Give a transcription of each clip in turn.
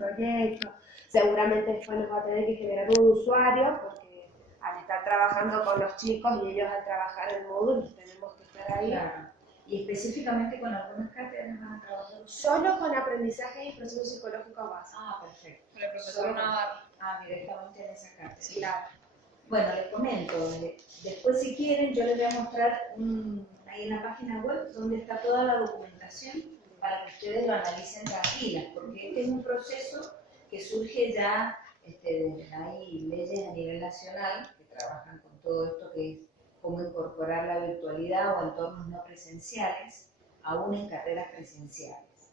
proyecto. Seguramente después nos va a tener que generar un usuario, porque al estar trabajando con los chicos y ellos al trabajar en módulos tenemos que estar ahí. Claro. Y específicamente con algunas cátedras van a trabajar Solo con aprendizaje y proceso psicológico básico. Ah, perfecto. Con el profesor Navarro. Directamente en esa cátedra. Sí, claro. Bueno, les comento, después si quieren yo les voy a mostrar ahí en la página web donde está toda la documentación para que ustedes lo analicen tranquilas, porque este es un proceso que surge ya, hay leyes a nivel nacional que trabajan con todo esto que es cómo incorporar la virtualidad o entornos no presenciales aún en carreras presenciales.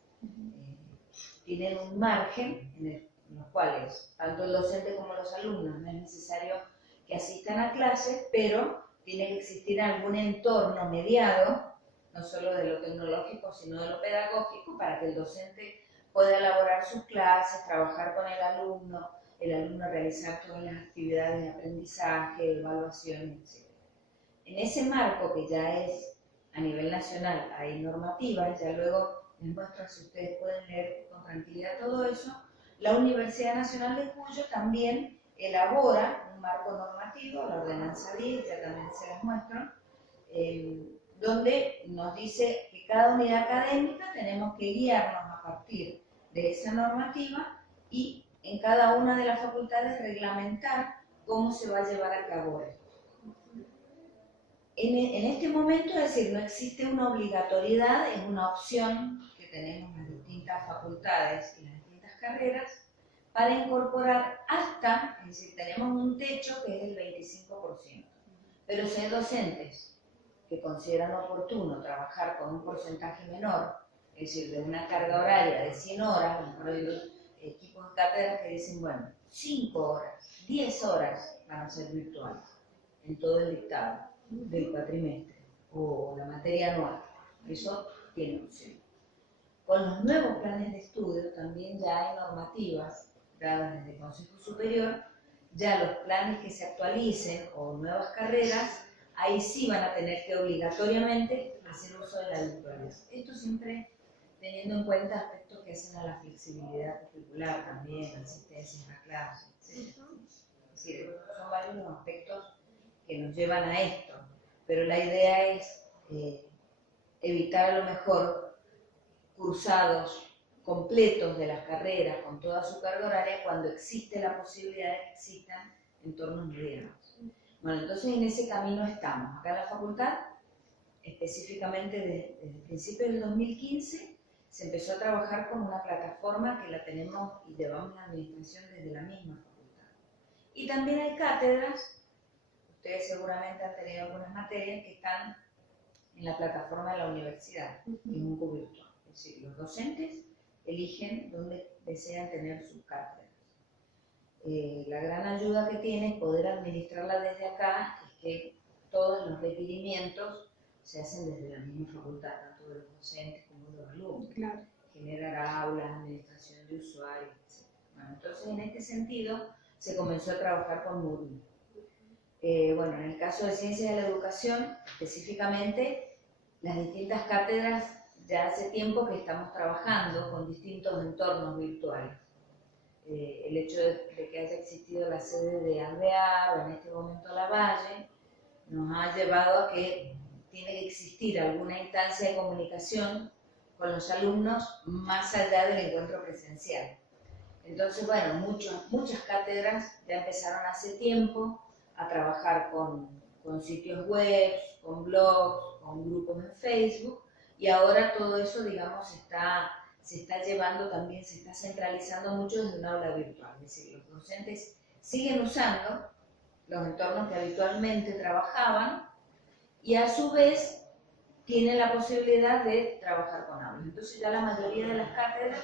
Tienen un margen en los cuales tanto el docente como los alumnos no es necesario que asistan a clases, pero tiene que existir algún entorno mediado, no solo de lo tecnológico, sino de lo pedagógico, para que el docente pueda elaborar sus clases, trabajar con el alumno realizar todas las actividades de aprendizaje, evaluación, etc. En ese marco, que ya es a nivel nacional, hay normativas, ya luego les muestro si ustedes pueden leer con tranquilidad todo eso. La Universidad Nacional de Cuyo también elabora un marco normativo, la ordenanza 10, ya también se las muestro, donde nos dice que cada unidad académica tenemos que guiarnos a partir de esa normativa y en cada una de las facultades reglamentar cómo se va a llevar a cabo esto. En este momento, es decir, no existe una obligatoriedad, es una opción que tenemos las distintas facultades y las distintas carreras para incorporar hasta, es decir, tenemos un techo que es del 25%, pero si hay docentes que consideran oportuno trabajar con un porcentaje menor, es decir, de una carga horaria de 100 horas, hay equipos de cátedras que dicen, bueno, 5 horas, 10 horas van a ser virtuales en todo el dictado del cuatrimestre o la materia anual. Eso tiene opción. Con los nuevos planes de estudio también ya hay normativas dadas desde el Consejo Superior, ya los planes que se actualicen o nuevas carreras, ahí sí van a tener que obligatoriamente hacer uso de la virtualidad. Esto siempre teniendo en cuenta aspectos que hacen a la flexibilidad curricular también, asistencia en la clase, etc. Es decir, son varios los aspectos que nos llevan a esto, pero la idea es evitar a lo mejor cursados completos de las carreras con toda su carga horaria cuando existe la posibilidad de que existan entornos medianos. Bueno, entonces en ese camino estamos. Acá en la facultad, específicamente desde el principio del 2015, se empezó a trabajar con una plataforma que la tenemos y llevamos la administración desde la misma facultad. Y también hay cátedras, ustedes seguramente han tenido algunas materias que están en la plataforma de la universidad, en un cubo virtual. Es decir, los docentes eligen dónde desean tener sus cátedras. La gran ayuda que tiene poder administrarla desde acá es que todos los requerimientos se hacen desde la misma facultad, tanto de los docentes como de los alumnos. Claro. Generar aulas, administración de usuarios, etc. Bueno, entonces, en este sentido, se comenzó a trabajar con Moodle. Bueno, en el caso de Ciencias de la Educación, específicamente, las distintas cátedras ya hace tiempo que estamos trabajando con distintos entornos virtuales. El hecho de que haya existido la sede de Alvear o en este momento Lavalle nos ha llevado a que tiene que existir alguna instancia de comunicación con los alumnos más allá del encuentro presencial. Entonces, bueno, muchas cátedras ya empezaron hace tiempo a trabajar con sitios web, con blogs, con grupos en Facebook, y ahora todo eso, digamos, se está llevando también, se está centralizando mucho desde un aula virtual. Es decir, los docentes siguen usando los entornos que habitualmente trabajaban y a su vez tienen la posibilidad de trabajar con aulas. Entonces ya la mayoría de las cátedras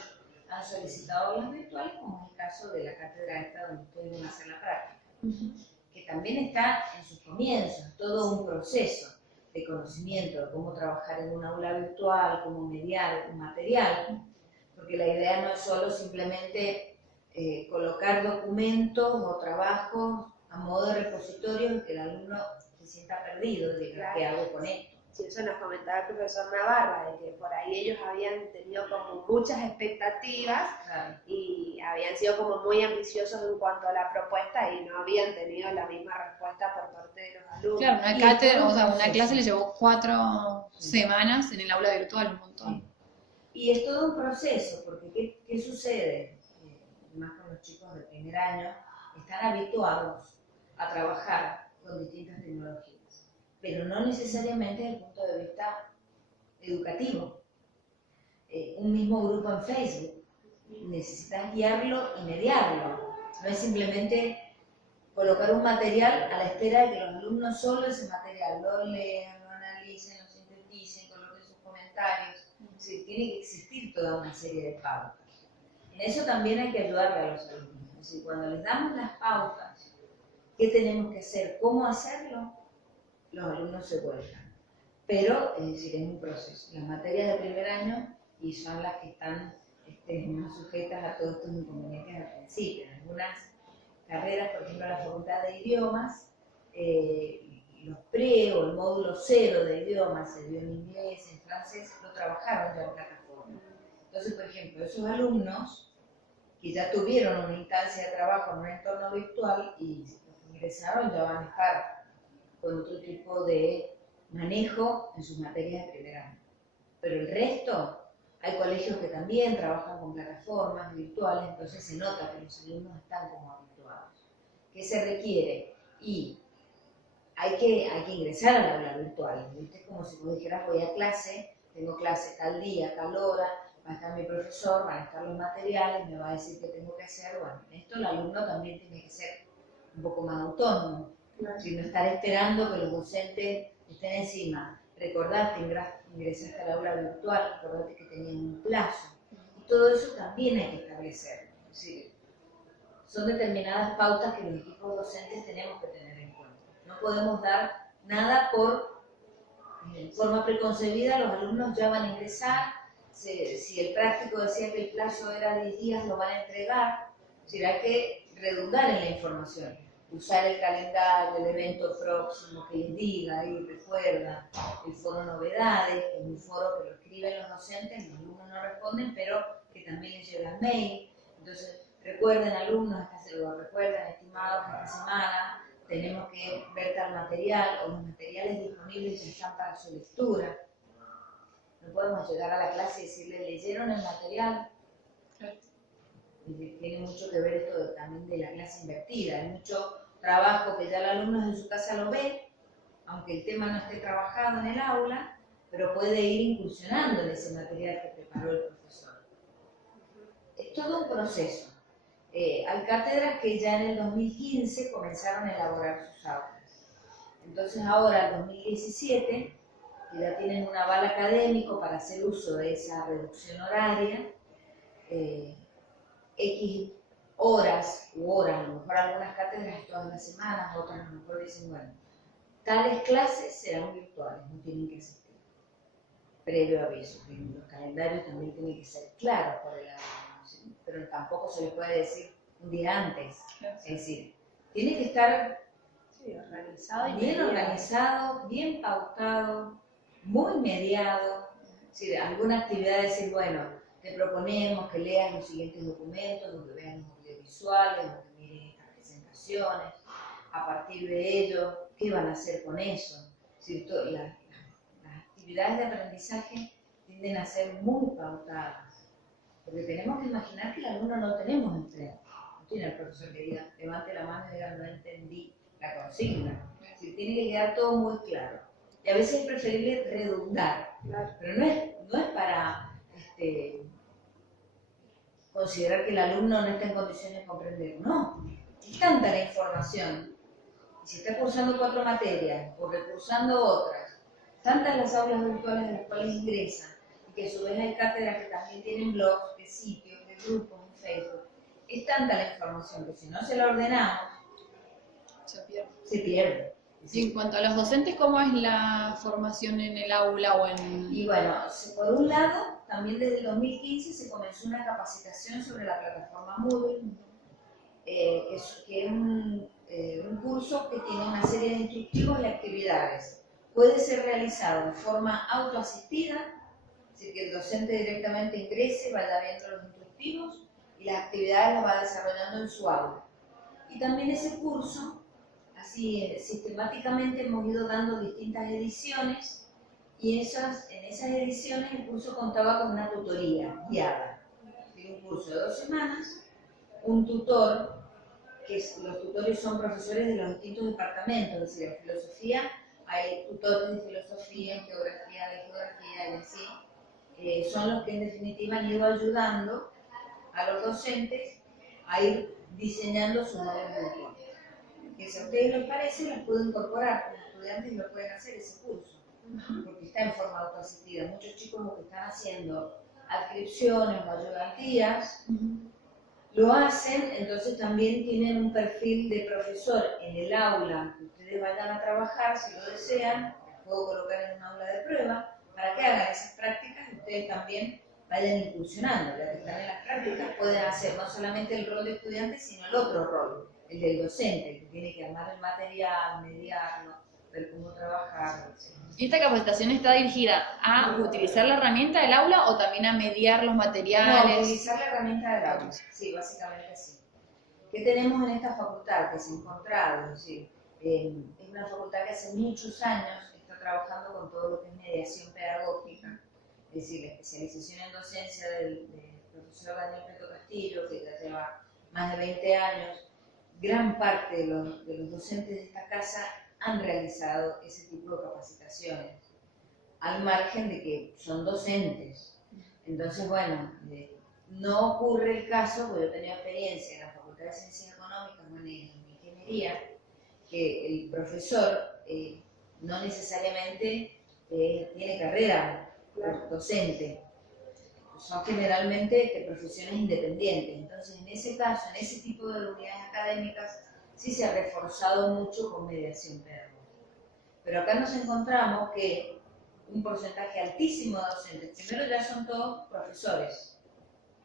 han solicitado aulas virtuales, como es el caso de la cátedra esta donde ustedes van a hacer la práctica, que también está en sus comienzos, todo un proceso de conocimiento de cómo trabajar en un aula virtual, cómo mediar un material, porque la idea no es solo simplemente colocar documentos o trabajos a modo de repositorio y que el alumno se sienta perdido de qué hago con esto. Sí, eso nos comentaba el profesor Navarra, de que por ahí ellos habían tenido como muchas expectativas, claro, y habían sido como muy ambiciosos en cuanto a la propuesta y no habían tenido la misma respuesta por parte de los alumnos. Claro, una cátedra, o sea, una clase le llevó 4 semanas en el aula virtual, un montón. Y es todo un proceso, porque ¿qué sucede? Más con los chicos de primer año, están habituados a trabajar con distintas tecnologías, pero no necesariamente desde el punto de vista educativo. Un mismo grupo en Facebook, necesitas guiarlo y mediarlo, no es simplemente colocar un material a la espera de que los alumnos solo ese material lo lean, lo analicen, lo sinteticen, coloquen sus comentarios. Es decir, tiene que existir toda una serie de pautas. En eso también hay que ayudarle a los alumnos. Es decir, cuando les damos las pautas, qué tenemos que hacer, cómo hacerlo, los alumnos se vuelcan. Pero, es decir, es un proceso. Las materias de primer año y son las que están más sujetas a todos estos inconvenientes al principio. En algunas carreras, por ejemplo, la Facultad de Idiomas, los pre o el módulo 0 de idiomas, se dio en inglés, en francés, lo trabajaron ya en plataforma. Entonces, por ejemplo, esos alumnos que ya tuvieron una instancia de trabajo en un entorno virtual y los que ingresaron ya van a estar con otro tipo de manejo en sus materias de primer año. Pero el resto, hay colegios que también trabajan con plataformas virtuales, entonces se nota que los alumnos están como habituados. ¿Qué se requiere? Y hay que ingresar al aula virtual, ¿viste? Es como si vos dijeras, voy a clase, tengo clase tal día, tal hora, va a estar mi profesor, van a estar los materiales, me va a decir qué tengo que hacer. Bueno, en esto el alumno también tiene que ser un poco más autónomo, no estar esperando que los docentes estén encima. Recordate, ingresaste al aula virtual, recordate que tenías un plazo. Y todo eso también hay que establecerlo. Es decir, son determinadas pautas que los equipos docentes tenemos que tener en cuenta. No podemos dar nada por forma preconcebida, los alumnos ya van a ingresar, si el práctico decía que el plazo era 10 días, lo van a entregar. Es decir, hay que redundar en la información, usar el calendario, el evento próximo, que les diga y recuerda, el foro novedades, que es un foro que lo escriben los docentes, los alumnos no responden, pero que también les llega el mail. Entonces, recuerden alumnos, recuerden estimados, esta semana tenemos que ver tal material o los materiales disponibles ya están para su lectura. No podemos llegar a la clase y decirle, ¿leyeron el material? Tiene mucho que ver esto también de la clase invertida. Hay mucho trabajo que ya el alumno en su casa lo ve, aunque el tema no esté trabajado en el aula, pero puede ir incursionando en ese material que preparó el profesor. Es todo un proceso. Hay cátedras que ya en el 2015 comenzaron a elaborar sus aulas. Entonces ahora, en 2017, que ya tienen un aval académico para hacer uso de esa reducción horaria, X horas u horas, a lo mejor algunas cátedras todas las semanas, otras a lo mejor dicen, bueno, tales clases serán virtuales, no tienen que asistir. Previo aviso, los calendarios también tienen que ser claros por el alumno, ¿sí? Pero tampoco se les puede decir un día antes. Es decir, tiene que estar bien organizado, bien pautado, muy mediado. Es decir, alguna actividad de decir, bueno, te proponemos que leas los siguientes documentos, o que vean los audiovisuales, o que miren estas presentaciones. A partir de ello, ¿qué van a hacer con eso? Es decir, las actividades de aprendizaje tienden a ser muy pautadas, porque tenemos que imaginar que el alumno no tenemos enfrente. No tiene el profesor que diga, levante la mano y diga, no entendí la consigna. Es decir, tiene que quedar todo muy claro. Y a veces es preferible redundar, pero no es para considerar que el alumno no está en condiciones de comprender. No, es tanta la información. Y si está cursando 4 materias o recursando otras, tantas las aulas virtuales de las cuales ingresa, y que a su vez hay cátedras que también tienen blogs, de sitios, de grupos, en Facebook. Es tanta la información que si no se la ordenamos, se pierde. Y en cuanto a los docentes, ¿cómo es la formación en el aula o en...? Y bueno, por un lado, también desde el 2015 se comenzó una capacitación sobre la plataforma Moodle, que es un curso que tiene una serie de instructivos y actividades. Puede ser realizado en forma autoasistida, es decir, que el docente directamente ingrese, vaya viendo los instructivos y las actividades las va desarrollando en su aula. Y también ese curso, así sistemáticamente hemos ido dando distintas ediciones y en esas ediciones el curso contaba con una tutoría guiada. Un curso de 2 semanas, un tutor, los tutores son profesores de los distintos departamentos, es decir, en filosofía hay tutores de filosofía, en geografía de geografía y así. Son los que en definitiva han ido ayudando a los docentes a ir diseñando sus modelos virtuales. Que si a ustedes les parece, los puedo incorporar, como estudiantes lo pueden hacer ese curso, porque está en forma autoasistida. Muchos chicos lo que están haciendo adscripciones o ayudantías, lo hacen, entonces también tienen un perfil de profesor en el aula que ustedes vayan a trabajar, si lo desean, les puedo colocar en un aula de prueba, para que hagan esas prácticas y ustedes también vayan incursionando. Ya que están en las prácticas pueden hacer no solamente el rol de estudiante, sino el otro rol, el del docente, el que tiene que armar el material, mediarlo, ver cómo trabajar, etc. ¿Y esta capacitación está dirigida a utilizar la herramienta del aula o también a mediar los No, materiales? utilizar la herramienta del aula, sí, básicamente sí. ¿Qué tenemos en esta facultad que se ha encontrado? Es decir, es una facultad que hace muchos años está trabajando con todo lo que es mediación pedagógica, es decir, la especialización en docencia del profesor Daniel Preto Castillo, que ya lleva más de 20 años. Gran parte de los docentes de esta casa han realizado ese tipo de capacitaciones, al margen de que son docentes. Entonces, bueno, no ocurre el caso, porque yo he tenido experiencia en la Facultad de Ciencias Económicas o en Ingeniería, que el profesor no necesariamente tiene carrera docente. Son generalmente profesiones independientes. Entonces, en ese caso, en ese tipo de unidades académicas, sí se ha reforzado mucho con mediación pedagógica. Pero acá nos encontramos que un porcentaje altísimo de docentes, primero ya son todos profesores,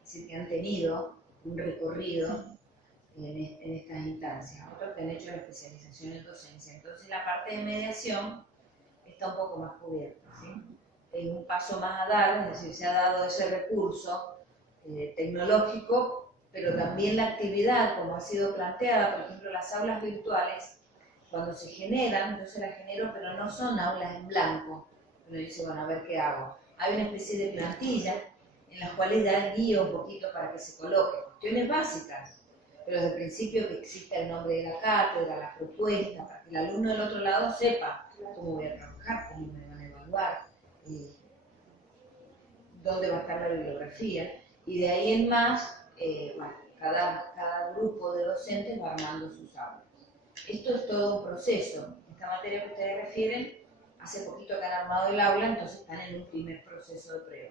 es decir, que han tenido un recorrido en estas instancias, otros que han hecho la especialización en docencia. Entonces la parte de mediación está un poco más cubierta, ¿sí? Es un paso más a dar, es decir, se ha dado ese recurso tecnológico, pero también la actividad, como ha sido planteada, por ejemplo, las aulas virtuales, cuando se generan, yo se las genero, pero no son aulas en blanco. Uno dice, bueno, a ver qué hago. Hay una especie de plantilla en las cuales ya guío un poquito para que se coloque. Cuestiones básicas, pero desde el principio que exista el nombre de la cátedra, la propuesta, para que el alumno del otro lado sepa cómo voy a trabajar, cómo me van a evaluar, dónde va a estar la bibliografía. Y de ahí en más, bueno, cada grupo de docentes va armando sus aulas. Esto es todo un proceso. Esta materia que ustedes refieren, hace poquito que han armado el aula, entonces están en un primer proceso de prueba.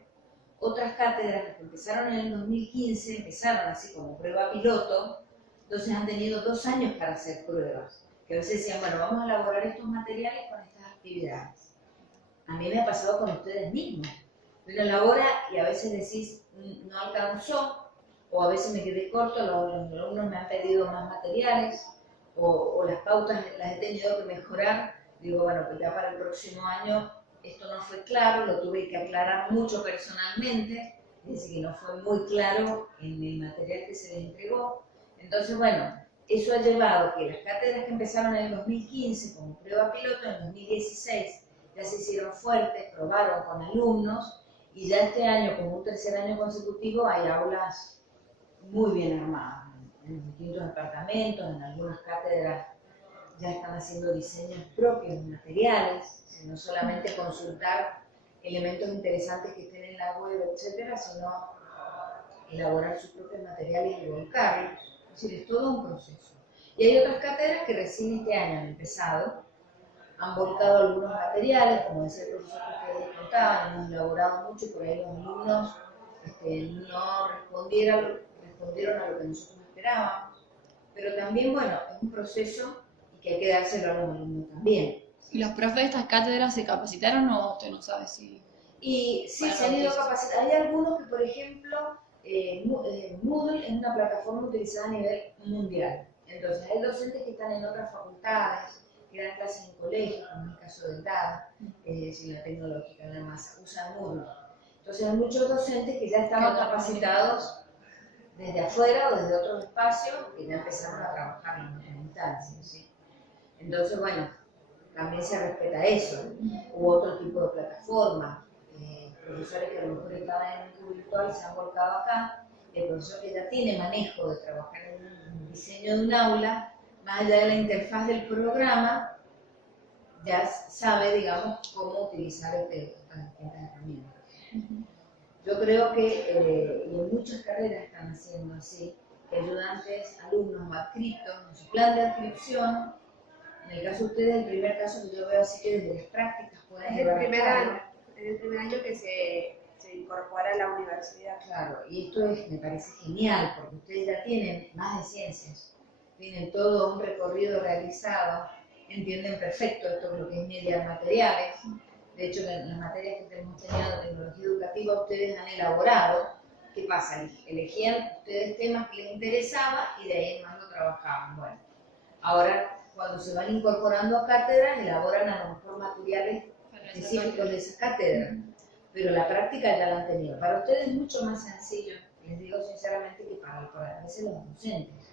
Otras cátedras que empezaron en el 2015, empezaron así como prueba piloto, entonces han tenido 2 años para hacer pruebas. Que a veces decían, bueno, vamos a elaborar estos materiales con estas actividades. A mí me ha pasado con ustedes mismos. Uno elabora y a veces decís, no alcanzó, o a veces me quedé corto, los alumnos me han pedido más materiales, o las pautas las he tenido que mejorar. Digo, bueno, pues ya para el próximo año esto no fue claro, lo tuve que aclarar mucho personalmente, es decir, que no fue muy claro en el material que se les entregó. Entonces, bueno, eso ha llevado que las cátedras que empezaron en el 2015 como prueba piloto, en el 2016 ya se hicieron fuertes, probaron con alumnos, y ya este año, como un tercer año consecutivo, hay aulas muy bien armadas en los distintos departamentos, en algunas cátedras ya están haciendo diseños propios de materiales, no solamente consultar elementos interesantes que estén en la web, etcétera, sino elaborar sus propios materiales y volcarlos. Es decir, es todo un proceso. Y hay otras cátedras que recién este año han empezado, han volcado algunos materiales, como decía el profesor que ustedes contaban, hemos elaborado mucho y por ahí los alumnos no respondieron a lo que nosotros esperábamos. Pero también, bueno, es un proceso y que hay que dárselo a los alumnos también. ¿Y los profes de estas cátedras se capacitaron o usted no sabe si...? Y sí, Bueno, se han ido capacitando. Hay algunos que, por ejemplo, Moodle es una plataforma utilizada a nivel mundial. Entonces, hay docentes que están en otras facultades, que dan clases en colegios, como en el caso del DAD, es decir, la tecnológica, además, usan Moodle. Entonces, hay muchos docentes que ya estaban capacitados desde afuera o desde otros espacios que ya empezaron a trabajar en otras instancias, ¿sí? Entonces, bueno, también se respeta eso, u otro tipo de plataforma. Profesores que a lo mejor estaban en un curso virtual se han volcado acá, el profesor que ya tiene manejo de trabajar en un diseño de un aula, más allá de la interfaz del programa, ya sabe, digamos, cómo utilizar estas distintas herramientas. Yo creo que, y en muchas carreras están haciendo así, que ayudantes, alumnos adscritos en su plan de adscripción. En el caso de ustedes, el primer caso que yo veo así que desde las prácticas pueden Es llevar a cabo. el primer año que se incorpora a la universidad. Claro, y esto me parece genial, porque ustedes ya tienen más de ciencias, tienen todo un recorrido realizado, entienden perfecto esto lo que es media materiales. De hecho, en las materias que hemos tenido de tecnología educativa, ustedes han elaborado. ¿Qué pasa? Elegían ustedes temas que les interesaba y de ahí en más lo trabajaban. Bueno, ahora cuando se van incorporando a cátedras, elaboran a lo mejor materiales específicos de esa cátedra, pero la práctica ya la han tenido. Para ustedes es mucho más sencillo, les digo sinceramente, que para a veces los docentes.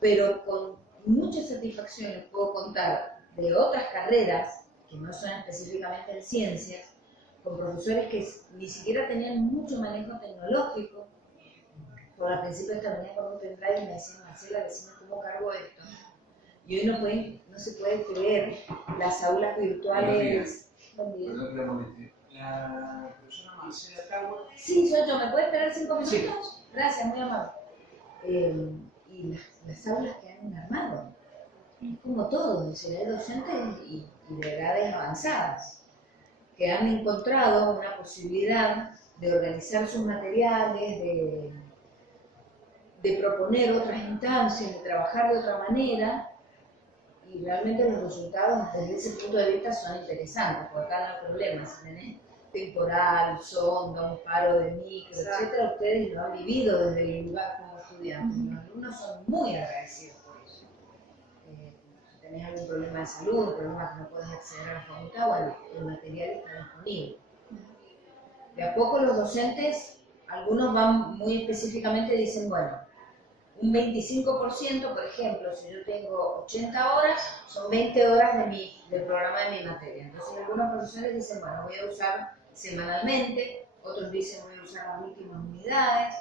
Pero con mucha satisfacción les puedo contar de otras carreras que no son específicamente en ciencias, con profesores que ni siquiera tenían mucho manejo tecnológico. Por al principio esta venía con un pendrive y me decían, Marcela, decime cómo cargo esto. Y hoy no se puede creer las aulas virtuales. Buen día. La profesora Marcela Tower. Sí, soy yo. ¿Me puede esperar 5 minutos? Sí. Gracias, muy amable. Y las aulas que han armado, es como todo, es decir, hay docentes y de edades avanzadas que han encontrado una posibilidad de organizar sus materiales, de proponer otras instancias, de trabajar de otra manera, y realmente los resultados desde ese punto de vista son interesantes, porque acá no hay problemas, ¿sí? Temporal, sonda, un paro de micro, etcétera, ustedes lo han vivido desde el lugar como estudiantes. Los alumnos son muy agradecidos por eso. Si tenés algún problema de salud, un problema que no puedes acceder a la facultad, bueno, el material está disponible. De a poco los docentes, algunos van muy específicamente y dicen, bueno, un 25%, por ejemplo, si yo tengo 80 horas, son 20 horas del programa de mi materia. Entonces algunos profesores dicen, bueno, voy a usar semanalmente, otros dicen, voy a usar las últimas unidades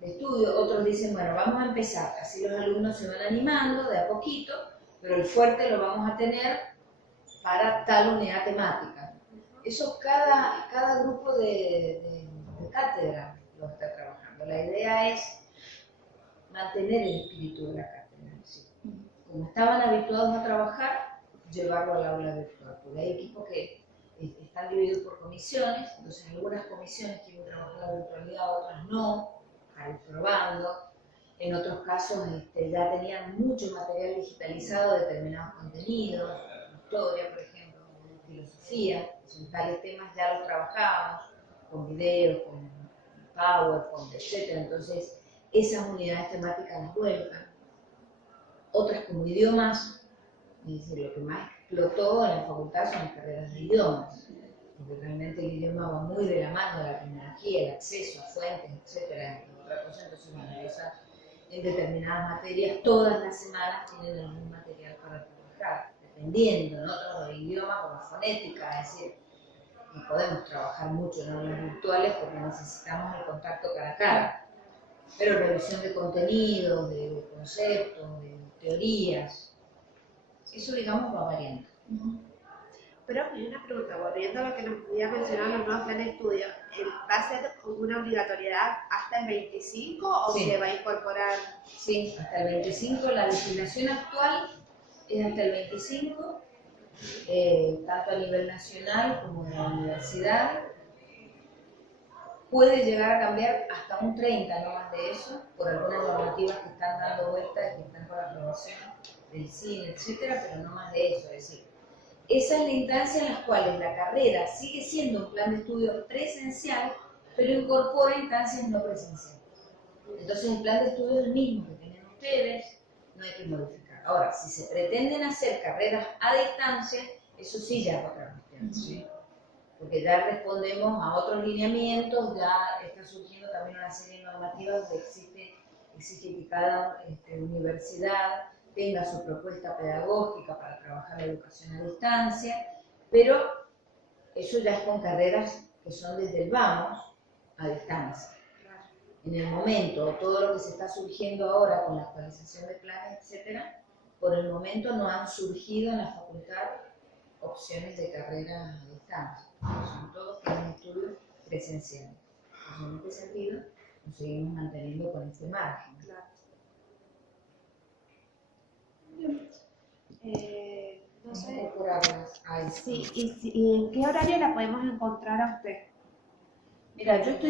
de estudio, otros dicen, bueno, vamos a empezar. Así los alumnos se van animando de a poquito, pero el fuerte lo vamos a tener para tal unidad temática. Eso cada grupo de cátedra lo está trabajando. La idea es mantener el espíritu de la cátedra. ¿Sí? Como estaban habituados a trabajar, llevarlo al aula virtual. Porque hay equipos que están divididos por comisiones, entonces algunas comisiones quieren trabajar la virtualidad, otras no, para ir probando. En otros casos ya tenían mucho material digitalizado de determinados contenidos, historia, por ejemplo, filosofía, son tales temas ya los trabajábamos, con videos, con PowerPoint, etc. Entonces, esas unidades temáticas las vuelcan. Otras como idiomas, es decir, lo que más explotó en la facultad son las carreras de idiomas, porque realmente el idioma va muy de la mano de la tecnología, el acceso a fuentes, etc. Otra cosa, entonces, bueno, en determinadas materias, todas las semanas tienen algún material para trabajar, dependiendo, en otros idiomas como fonética, es decir, no podemos trabajar mucho en aulas virtuales porque necesitamos el contacto cara a cara. Pero revisión de contenidos, de conceptos, de teorías, eso digamos va variando. Pero hay una pregunta, volviendo a lo que nos había mencionado los nuevos planes de estudio, ¿va a ser una obligatoriedad hasta el 25 o Sí. se va a incorporar? Sí, hasta el 25, la legislación actual es hasta el 25, tanto a nivel nacional como de la universidad. Puede llegar a cambiar hasta un 30, no más de eso, por algunas normativas que están dando vueltas y que están por aprobación del cine, etcétera, pero no más de eso. Es decir, esa es la instancia en la cual la carrera sigue siendo un plan de estudio presencial, pero incorpora instancias no presenciales. Entonces el plan de estudio es el mismo que tienen ustedes, no hay que modificar. Ahora, si se pretenden hacer carreras a distancia, eso sí ya es otra cuestión. ¿Sí? porque ya respondemos a otros lineamientos, ya está surgiendo también una serie de normativas donde exige que cada universidad tenga su propuesta pedagógica para trabajar la educación a distancia, pero eso ya es con carreras que son desde el vamos a distancia. En el momento, todo lo que se está surgiendo ahora con la actualización de planes, etcétera, por el momento no han surgido en la facultad opciones de carrera a distancia. Son todos tienen estudios presenciales. En este sentido, nos seguimos manteniendo con este margen. Claro. No sé. Incorporarlas a Sí, ¿y en qué horario la podemos encontrar a usted? Mira, yo estoy